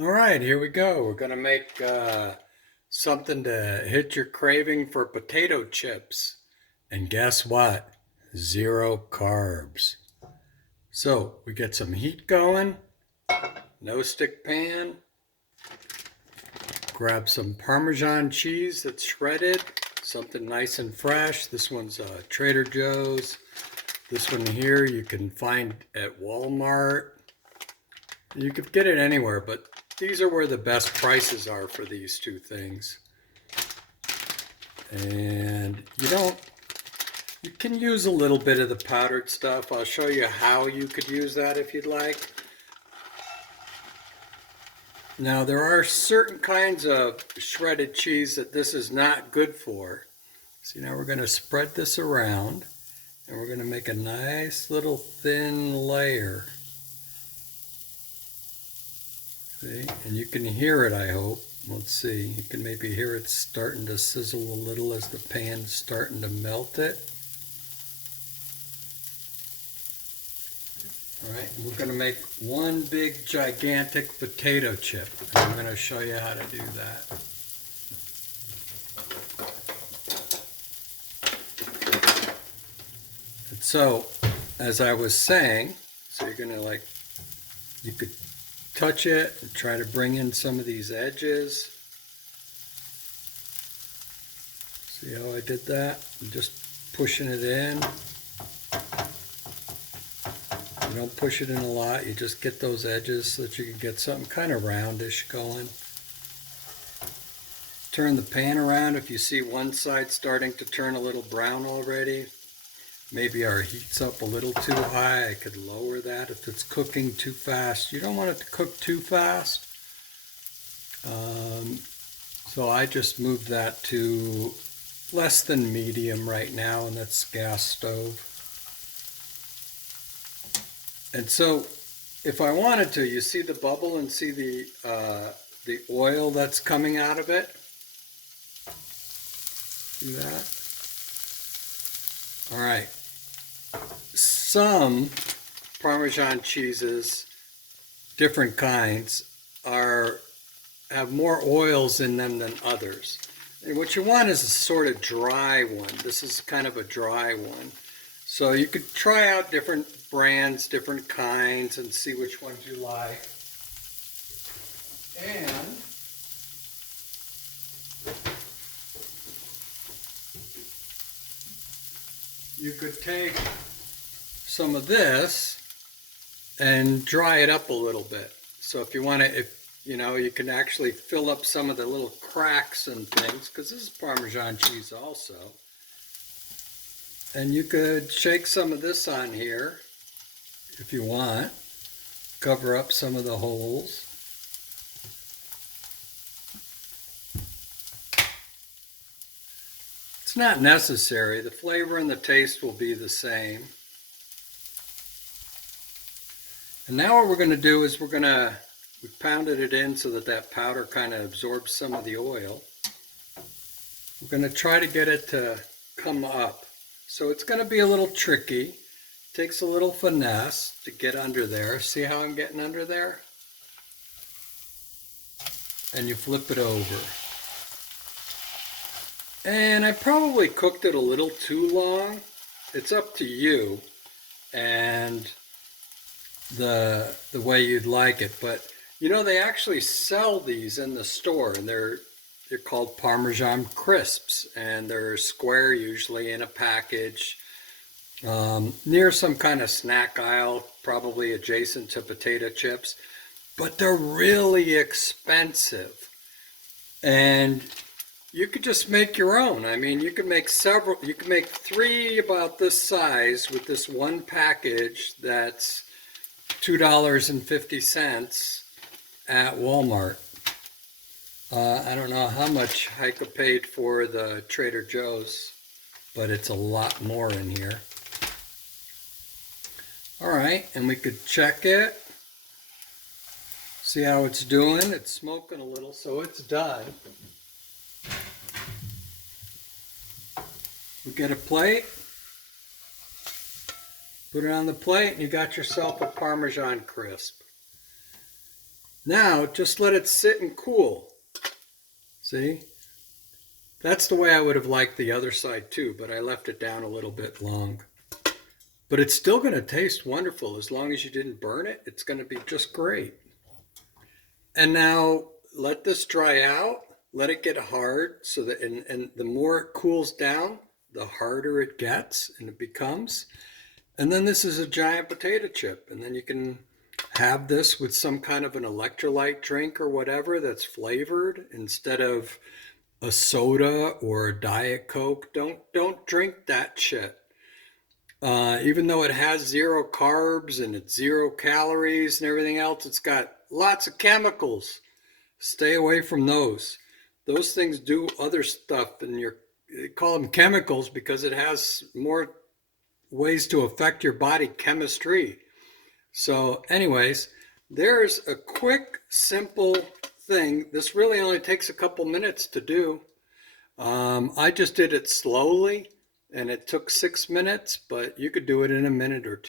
All right, here we go. We're going to make something to hit your craving for potato chips. And guess what? Zero carbs. So we get some heat going, no stick pan, grab some Parmesan cheese that's shredded, something nice and fresh. This one's Trader Joe's. This one here you can find at Walmart. You could get it anywhere, but these are where the best prices are for these two things. And you can use a little bit of the powdered stuff. I'll show you how you could use that if you'd like. Now, there are certain kinds of shredded cheese that this is not good for. See, now we're going to spread this around and we're going to make a nice little thin layer. See, and you can hear it, I hope. Let's see, you can maybe hear it starting to sizzle a little as the pan's starting to melt it. All right, we're going to make one big gigantic potato chip. And I'm going to show you how to do that. And so, as I was saying, so you're going to you could touch it and try to bring in some of these edges. See how I did that? I'm just pushing it in. You don't push it in a lot, you just get those edges so that you can get something kind of roundish going. Turn the pan around if you see one side starting to turn a little brown already. Maybe our heat's up a little too high. I could lower that if it's cooking too fast. You don't want it to cook too fast. So I just moved that to less than medium right now, and that's gas stove. And so if I wanted to, you see the bubble and see the oil that's coming out of it? See that? All right. Some Parmesan cheeses, different kinds, have more oils in them than others. And what you want is a sort of dry one. This is kind of a dry one. So you could try out different brands, different kinds, and see which ones you like. And you could take some of this and dry it up a little bit. So if you want to, you can actually fill up some of the little cracks and things, because this is Parmesan cheese also. And you could shake some of this on here if you want. Cover up some of the holes. It's not necessary. The flavor and the taste will be the same. And now what we're going to do is we pounded it in so that powder kind of absorbs some of the oil. We're going to try to get it to come up. So it's going to be a little tricky. It takes a little finesse to get under there. See how I'm getting under there? And you flip it over. And I probably cooked it a little too long. It's up to you and the way you'd like it. But they actually sell these in the store, and they're called Parmesan crisps, and they're square usually in a package near some kind of snack aisle, probably adjacent to potato chips. But they're really expensive, and you could just make your own. I mean, you can make several. You can make 3 about this size with this one package that's $2.50 at Walmart. I don't know how much Heike paid for the Trader Joe's, but it's a lot more in here. All right, and we could check it. See how it's doing. It's smoking a little, so it's done. We get a plate. Put it on the plate and you got yourself a Parmesan crisp. Now just let it sit and cool. See? That's the way I would have liked the other side too, but I left it down a little bit long. But it's still going to taste wonderful as long as you didn't burn it. It's going to be just great. And now let this dry out. Let it get hard so that, and the more it cools down, the harder it gets and it becomes. And then this is a giant potato chip. And then you can have this with some kind of an electrolyte drink or whatever that's flavored instead of a soda or a Diet Coke. Don't drink that shit. Even though it has zero carbs and it's 0 calories and everything else, it's got lots of chemicals. Stay away from those. Those things do other stuff, and they call them chemicals because it has more ways to affect your body chemistry. So, anyways, there's a quick, simple thing. This really only takes a couple minutes to do. I just did it slowly and it took 6 minutes, but you could do it in a minute or two.